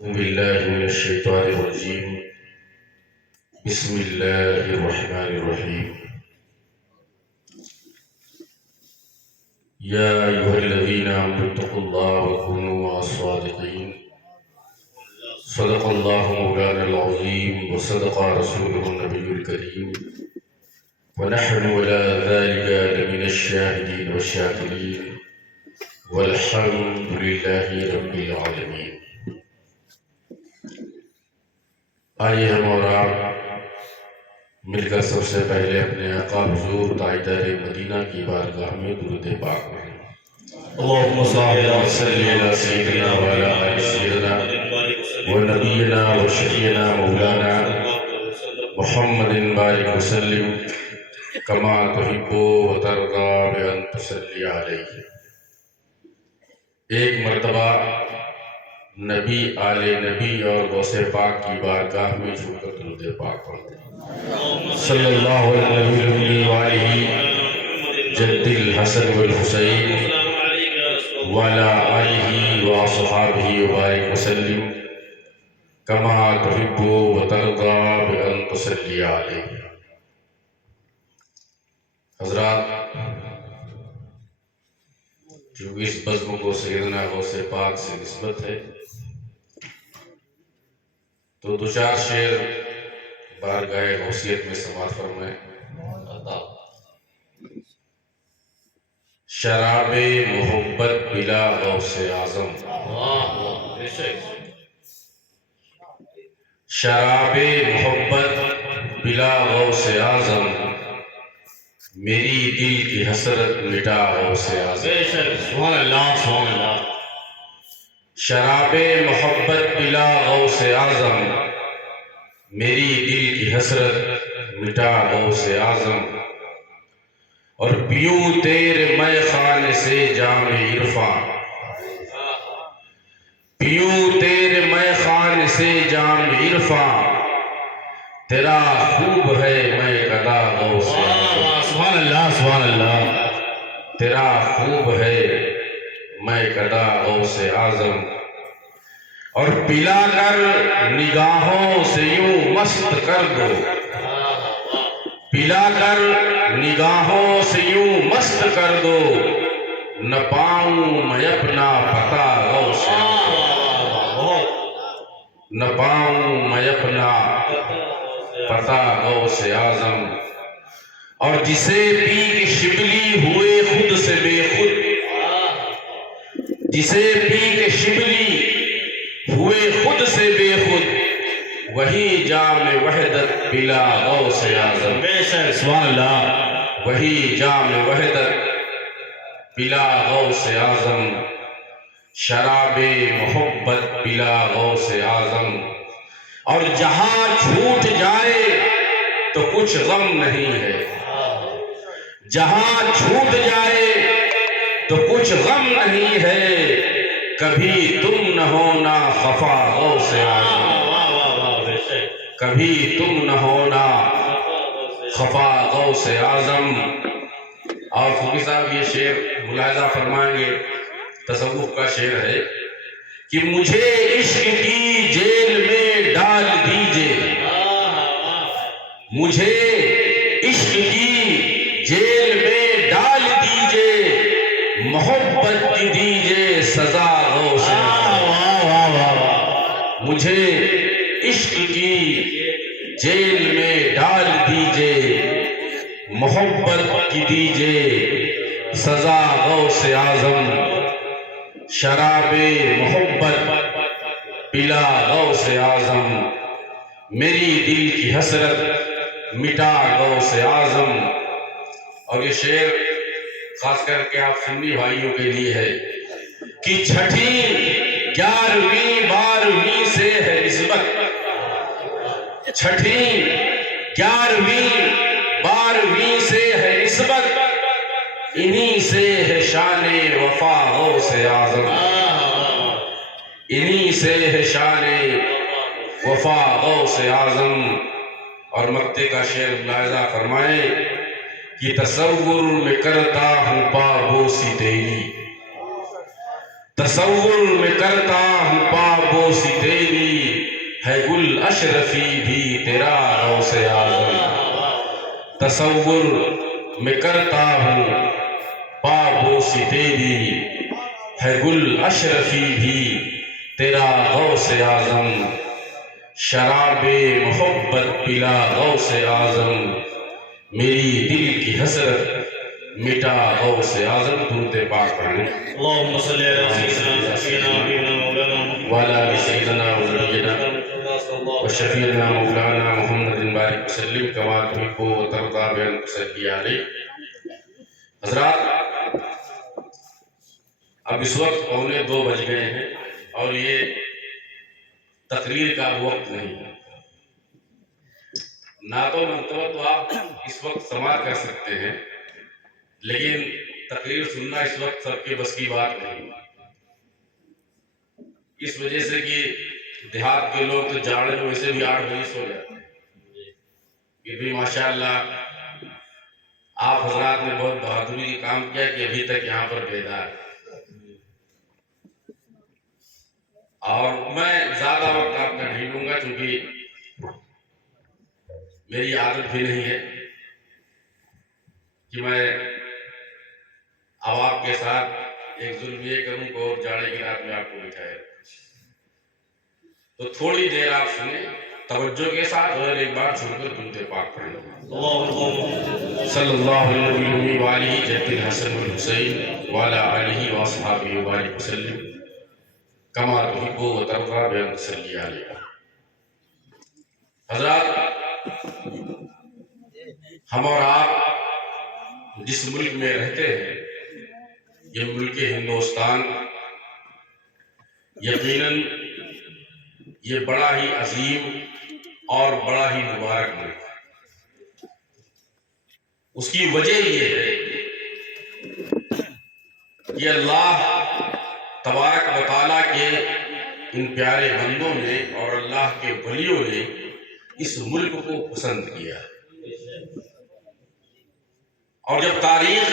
بالله من الشيطان الرجيم. بسم الله الرحمن الرحيم. يا أيها الذين آمنوا اتقوا الله وكونوا مع الصادقين. صدق الله مولانا العظيم وصدق رسوله النبي الكريم، ونحن على ذلك لمن الشاهدين والشاكرين، والحمد لله رب العالمين. آئیے ہم اور آپ مل کر سب سے پہلے اپنے آقا حضور تاجدار مدینہ کی بارگاہ میں درود پاک پڑھیں۔ اللہم صلی علی سیدنا و علی آل سیدنا و نبینا و شفیعنا مولانا محمد بارک وسلم کما تحب و ترضی بان تصلی علیہ۔ ایک مرتبہ نبی آل نبی اور غوث پاک کی بارگاہ میں جھک کر درود پاک پڑھتے ہیں۔ صلی اللہ علیہ وآلہ جد الحسن والحسین وعلی آلہ وصحابہ وبارک وسلم کما تحب و ترضی بان تصلی علیہ۔ حضرات، چونکہ اس بزم کو سیدنا غوث پاک سے نسبت ہے تو دو چار شعر بارگاہ غوثیت میں سماعت فرمائیں۔ شراب محبت بلا غوث اعظم، شراب محبت بلا غوث اعظم، میری دل کی حسرت مٹا غوث اعظم۔ سبحان اللہ سبحان اللہ۔ شراب محبت بلا غوث اعظم، میری دل کی حسرت مٹا غوث اعظم، اور پیوں تیرے مے خانے سے جام عرفاں، پیوں تیرے مے خانے سے جام عرفاں، تیرا خوب ہے میں قدا غوث اعظم۔ سبحان اللہ سبحان اللہ۔ تیرا خوب ہے میں قدا غوث اعظم، اور پلا کر نگاہوں سے یوں مست کر دو، پلا کر نگاہوں سے یوں مست کر دو، نہ پاؤں میں اپنا پتہ غوث اعظم، نہ پاؤں میں اپنا پتہ غوث اعظم، اور جسے پی کے شبلی ہوئے خود سے بے خود، جسے پی کے شبلی ہوئے خود سے بے خود، وہی جام وحدت بلا غوث اعظم۔ بے شک سبحان اللہ۔ وہی جام وحدت بلا غوث اعظم، شراب محبت بلا غوث اعظم، اور جہاں چھوٹ جائے تو کچھ غم نہیں ہے، جہاں چھوٹ جائے تو کچھ غم نہیں ہے، کبھی تم نہ ہونا خفا غوث اعظم، کبھی تم نہ ہونا خفا غوث اعظم۔ اور فقی صاحب یہ شعر ملاحظہ فرمائیں گے، تصوف کا شعر ہے کہ مجھے عشق کی جیل میں ڈال دیجئے، مجھے عشق کی جیل میں ڈال دیجئے، محبت کی دیجئے سزا غوث اعظم، مجھے عشق کی جیل میں ڈال دیجئے، محبت کی دیجئے سزا غوث اعظم، شراب محبت بلا غوث اعظم، میری دل کی حسرت مٹا غوث اعظم۔ اور یہ شعر خاص کر کے آپ سنی بھائیوں کے لیے ہے کہ چھٹی 11ویں 12ویں سے ہے نسبت، چھٹی 11ویں 12ویں سے ہے نسبت، انہی سے ہے شان وفا غوث اعظم، انہی سے ہے شان وفا غوث اعظم۔ اور مکتے کا شعر ملاحظہ فرمائیں کہ تصور میں کرتا ہوں پابوسی تیری، تصور میں کرتا ہوں پابوسی تیری، اشرفی بھی تیرا غوث اعظم، تصور میں کرتا ہوں پابوسی تیری، ہے گل اشرفی بھی تیرا غوث اعظم، شراب محبت پلا غوث اعظم، میری دل کی حسرت مٹا غوث اعظم۔ درود پاک پڑھیں۔ اللهم صل على سيدنا حبيبنا مولانا وعلى آل سيدنا ونبينا وشفيعنا مولانا محمد بارك وسلم كما تحب وترضى بأن تصلي عليه۔ حضرات، اب اس وقت 2:15 بج گئے ہیں اور یہ تقریر کا وقت نہیں ہے۔ نعت و مرتبہ تو آپ اس وقت سماعت کر سکتے ہیں، لیکن تقریر سننا اس وقت سب کے بس کی بات نہیں، اس وجہ سے کہ دیہات کے لوگ تو جاڑے میں ویسے بھی 8 بجے سو جاتے ہیں، پھر بھی ماشاءاللہ آپ حضرات نے بہت بہادری کا کام کیا کہ ابھی تک یہاں پر بیدار۔ اور میں زیادہ وقت آپ کا نہیں لوں گا کیونکہ میری عادت بھی نہیں ہے کہ میں عوام کے ساتھ ایک ظلم یہ کروں کہ اور جاڑے کی رات میں آپ کو بٹھائے۔ تو تھوڑی دیر آپ سنیں توجہ کے ساتھ، اور ایک بار سن کر درود پاک پڑھیں۔ صلی اللہ علیہ وآلہ جد الحسن والحسین وعلی آلہ واصحابہ وبارک وسلم کما تحب وترضى بأن تصلي علیہ۔ حضرات، ہم اور آپ جس ملک میں رہتے ہیں، یہ ملک ہندوستان یقیناً یہ بڑا ہی عظیم اور بڑا ہی مبارک ملک ہے۔ اس کی وجہ یہ ہے کہ اللہ تبارک و تعالیٰ کے ان پیارے بندوں نے اور اللہ کے ولیوں نے اس ملک کو پسند کیا۔ اور جب تاریخ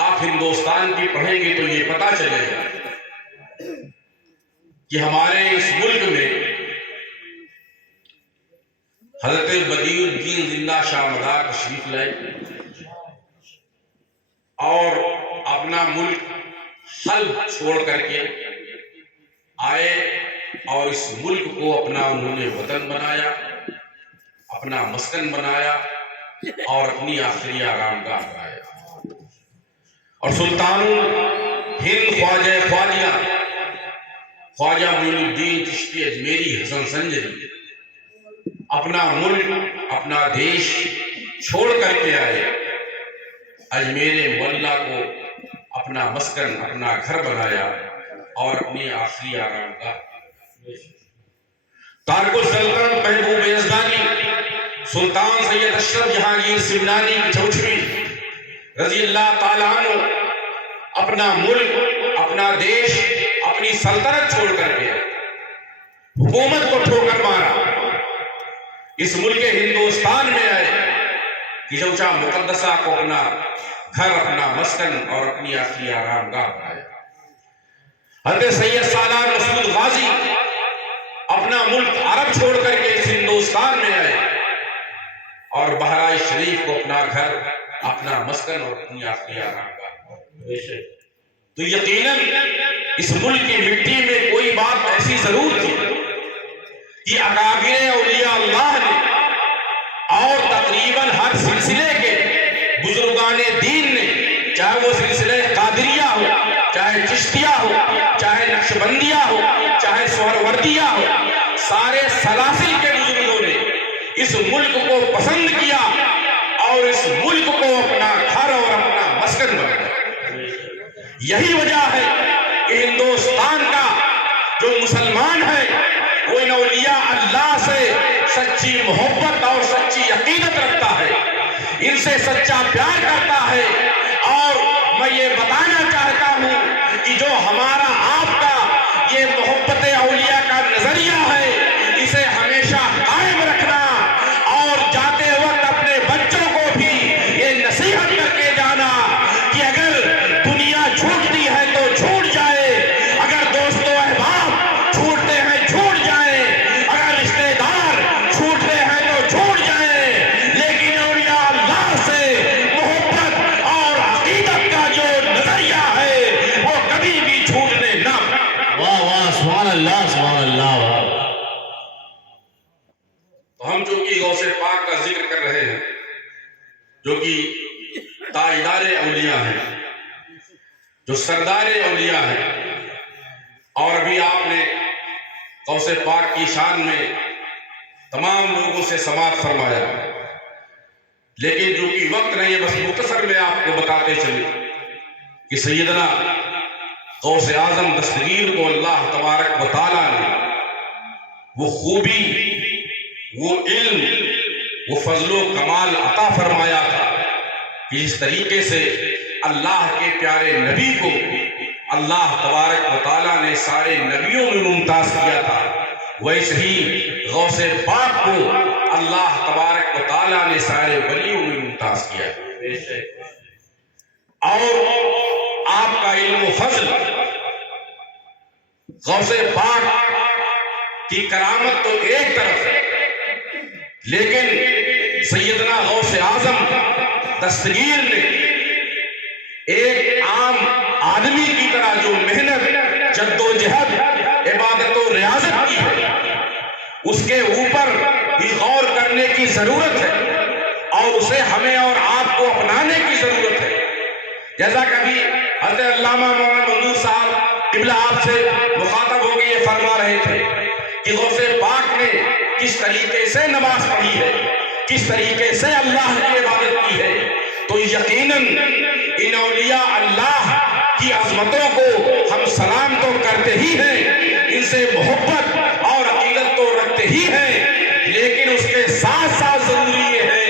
آپ ہندوستان کی پڑھیں گے تو یہ پتہ چلے گا کہ ہمارے اس ملک میں حضرت بدیع الدین زندہ شاہ مدار تشریف لائے اور اپنا ملک حلب چھوڑ کر کے آئے اور اس ملک کو اپنا انہوں نے وطن بنایا، اپنا مسکن بنایا اور اپنی آخری آرام گاہ بنایا۔ اور سلطان ہند خواجہ معین الدین چشتی اجمیری حسن سنجری اپنا ملک، اپنا دیش چھوڑ کر کے آئے، اجمیر معلیٰ کو اپنا مسکن، اپنا گھر بنایا اور اپنی آخری آرام گاہ۔ تارک السلطنت محبوب یزدانی سلطان سید اشرف جہانگیر سمنانی کی چوچھوی رضی اللہ تعالیٰ عنہ اپنا ملک، اپنا دیش، اپنی سلطنت چھوڑ کر کے حکومت کو ٹھوکر مارا، اس ملک ہندوستان میں آئے کہ چوچا مقدسہ کو اپنا گھر، اپنا مسکن اور اپنی آخری آرام گاہ بنایا۔ حضرت سید سالار مسعود غازی اپنا ملک عرب چھوڑ کر کے اس ہندوستان میں آئے اور بہرائے شریف کو اپنا گھر، اپنا مسکن اور اپنی آخری آرام گاہ۔ تو یقیناً اس ملک کی مٹی میں کوئی بات ایسی ضرور تھی کہ اکابر اولیاء اللہ نے اور تقریباً ہر سلسلے کے بزرگان دین نے، چاہے وہ سلسلہ قادریہ ہو، چاہے چشتیہ ہو، چاہے نقشبندیہ ہو، چاہے سہروردیہ ہو، سارے سلاسل کے بزرگوں نے اس ملک کو پسند کیا اور اس ملک کو اپنا گھر اور اپنا مسکن بنایا۔ یہی وجہ ہے کہ ہندوستان کا جو مسلمان ہے وہ ان اولیاء اللہ سے سچی محبت اور سچی عقیدت رکھتا ہے، ان سے سچا پیار کرتا ہے۔ اور میں یہ بتانا چاہتا ہوں کہ جو ہمارا آپ کا یہ محبت اولیاء کا نظریہ ہے، اسے ہمیشہ قائم رکھنا اور جاتے وقت اپنے بچوں کو بھی یہ نصیحت کر کے جانا کہ اگر دنیا چھوٹتی ہے تو چھوٹ جائے، اگر دوست و احباب چھوٹتے ہیں چھوٹ جائے، اگر رشتہ دار جو کہ تاجدار اولیاء ہیں، جو سردار اولیاء ہیں، اور ابھی آپ نے غوث پاک کی شان میں تمام لوگوں سے سماعت فرمایا، لیکن جو کہ وقت نہیں ہے، بس مختصر میں آپ کو بتاتے چلے کہ سیدنا غوث اعظم دستگیر کو اللہ تبارک و تعالیٰ نے وہ خوبی، وہ علم، وہ فضل و کمال عطا فرمایا تھا کہ جس طریقے سے اللہ کے پیارے نبی کو اللہ تبارک و تعالیٰ نے سارے نبیوں میں ممتاز کیا تھا، ویسے ہی غوث پاک کو اللہ تبارک و تعالیٰ نے سارے ولیوں میں ممتاز کیا، اور آپ کا علم و فضل، غوث پاک کی کرامت تو ایک طرف ہے، لیکن سیدنا غوث اعظم دستگیر نے ایک عام آدمی کی طرح جو محنت، جد و جہد، عبادت و ریاضت کی ہے، اس کے اوپر بھی غور کرنے کی ضرورت ہے، اور اسے ہمیں اور آپ کو اپنانے کی ضرورت ہے۔ جیسا کبھی حضرت علامہ مولانا منظور صاحب قبلہ آپ سے مخاطب ہو کے یہ فرما رہے تھے کہ غوث پاک نے کس طریقے سے نماز پڑھی ہے، کس طریقے سے اللہ کی عبادت کی ہے، تو یقیناً ان اولیاء اللہ کی عظمتوں کو ہم سلام تو کرتے ہی ہیں، ان سے محبت اور عقیدت تو رکھتے ہی ہیں، لیکن اس کے ساتھ ساتھ ضروری یہ ہے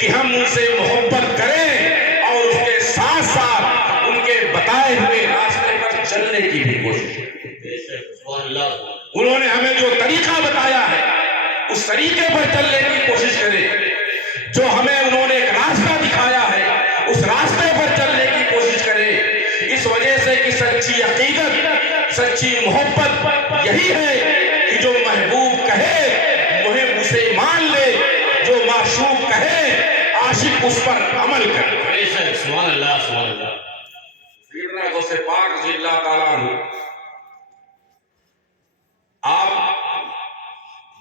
کہ ہم ان سے محبت کریں اور اس کے ساتھ ساتھ ان کے بتائے ہوئے راستے پر چلنے کی بھی کوشش کریں۔ انہوں نے ہمیں جو طریقہ بتایا ہے اس طریقے پر چلنے کی کوشش کریں، جو ہمیں انہوں نے ایک راستہ دکھایا ہے اس راستے پر چلنے کی کوشش کریں، اس وجہ سے کہ سچی عقیدت، سچی محبت یہی ہے کہ جو محبوب کہے محب اسے مان لے، جو معشوق کہے عاشق اس پر عمل کرے۔ سبحان اللہ، سبحان اللہ۔ سیدنا غوث پاک رضی اللہ تعالیٰ عنہ آپ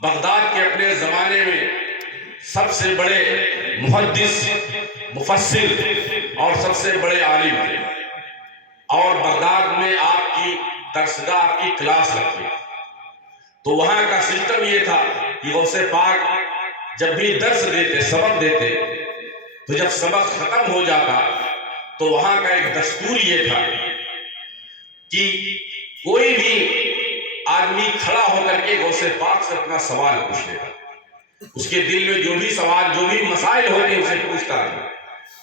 بغداد کے اپنے زمانے میں سب سے بڑے محدث، مفسر اور سب سے بڑے عالم تھے، اور بغداد میں آپ کی درسگاہ، آپ کی کلاس لگتی تھی، تو وہاں کا سسٹم یہ تھا کہ غوث پاک جب بھی درس دیتے، سبق دیتے، تو جب سبق ختم ہو جاتا تو وہاں کا ایک دستور یہ تھا کہ کوئی بھی آدمی کھڑا ہو کر کے غوث پاک سے اپنا سوال پوچھ لیتا، اس کے دل میں جو بھی سوال، جو بھی مسائل ہوتے اسے پوچھتا تھا،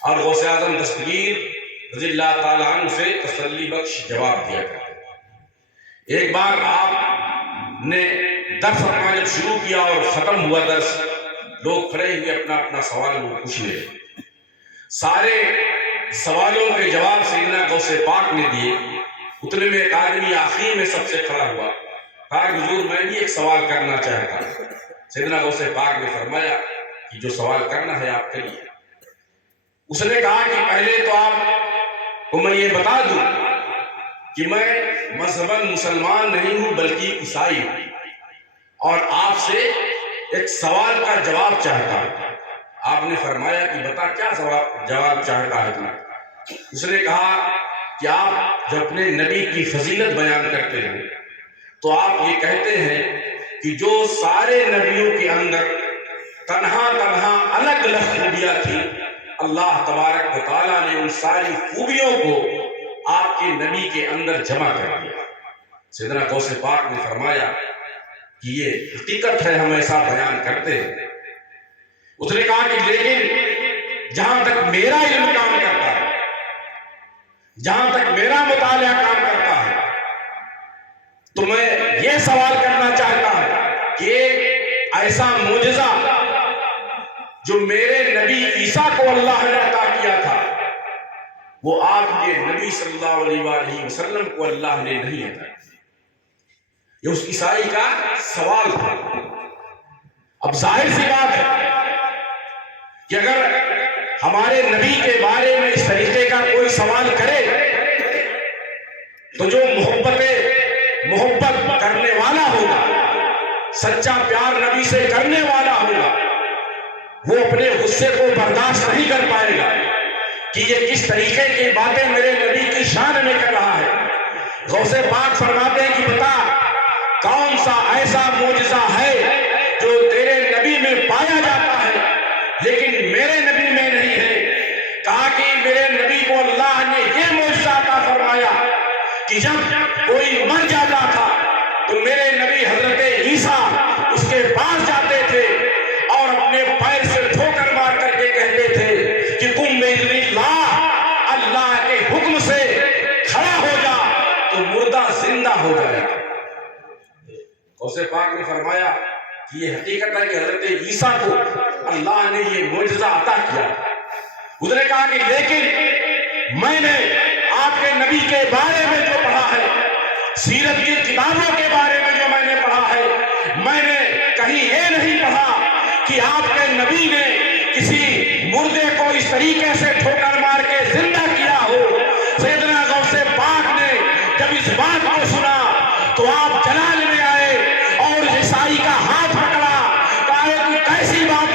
اور غوث اعظم دستگیر رضی اللہ تعالیٰ عنہ سے تسلی بخش جواب دیا کرتے۔ ایک بار آپ نے درس اپنا جب شروع کیا اور ختم ہوا درس، لوگ کھڑے ہوئے اپنا اپنا سوال وہ پوچھنے لگے، سارے سوالوں کے جواب سیدنا غوث پاک نے دیے، اتنے میں ایک آدمی آخری میں سب سے کھڑا ہوا، کہا کہ حضور میں بھی ایک سوال کرنا چاہتا ہوں۔ سیدنا غوث پاک نے فرمایا کہ جو سوال کرنا ہے آپ کریے۔ اس نے کہا کہ پہلے تو آپ کو میں یہ بتا دوں کہ میں مذہباً مسلمان نہیں ہوں بلکہ عیسائی ہوں، اور آپ سے ایک سوال کا جواب چاہتا ہوں۔ آپ نے فرمایا کہ بتا کیا جواب چاہتا ہے تم؟ اس نے کہا کہ آپ جب اپنے نبی کی فضیلت بیان کرتے ہیں تو آپ یہ کہتے ہیں کہ جو سارے نبیوں کے اندر تنہا الگ الگ خوبیاں تھی، اللہ تبارک و تعالیٰ نے ان ساری خوبیوں کو آپ کے نبی کے اندر جمع کر دیا۔ سیدنا غوث پاک نے فرمایا کہ یہ حقیقت ہے، ہم ایسا بیان کرتے ہیں۔ اس نے کہا کہ لیکن جہاں تک میرا علم کام کرتا ہے، جہاں تک میرا مطالعہ کام کرتا ہے، تو میں یہ سوال کرنا چاہتا ہوں کہ ایک ایسا معجزہ جو میرے نبی عیسیٰ کو اللہ نے عطا کیا تھا، وہ آپ کے نبی صلی اللہ علیہ وآلہ وسلم کو اللہ نے نہیں عطا کیا۔ یہ اس عیسائی کا سوال تھا۔ اب ظاہر سی بات ہے کہ اگر ہمارے نبی کے بارے میں اس طریقے کا کوئی سوال کرے تو جو محبت کرنے والا ہوگا، سچا پیار نبی سے کرنے والا ہوگا، وہ اپنے غصے کو برداشت نہیں کر پائے گا کہ یہ کس طریقے کی باتیں میرے نبی کی شان میں کر رہا ہے۔ غوث پاک فرماتے ہیں کہ بتا کون سا ایسا معجزہ ہے جو تیرے نبی میں پایا جاتا ہے لیکن میرے نبی میں نہیں ہے؟ کہا کہ میرے نبی کو اللہ نے یہ معجزہ عطا فرمایا کہ جب کوئی مر جاتا تھا تو میرے نبی حضرت عیسیٰ اس کے پاس جاتے تھے اور اپنے پیر سے ٹھوکر مار کر کے کہتے تھے کہ قم بإذن اللہ، اللہ کے حکم سے کھڑا ہو جا تو مردہ زندہ ہو جائے گا۔ غوث پاک نے فرمایا کہ یہ حقیقت ہے کہ حضرت عیسیٰ کو اللہ نے یہ معجزہ عطا کیا۔ اس نے کہا کہ لیکن میں نے آپ کے نبی کے بارے میں جو پڑھا ہے، سیرت کی کتابوں کے بارے میں جو میں نے پڑھا ہے، میں نے کہیں یہ نہیں پڑھا کہ آپ کے نبی نے کسی مردے کو اس طریقے سے ٹھوکر مار کے زندہ کیا ہو۔ سیدنا غوث پاک نے جب اس بات کو سنا تو آپ جلال میں آئے اور عیسائی کا ہاتھ پکڑا، کہا کہ کیسی بات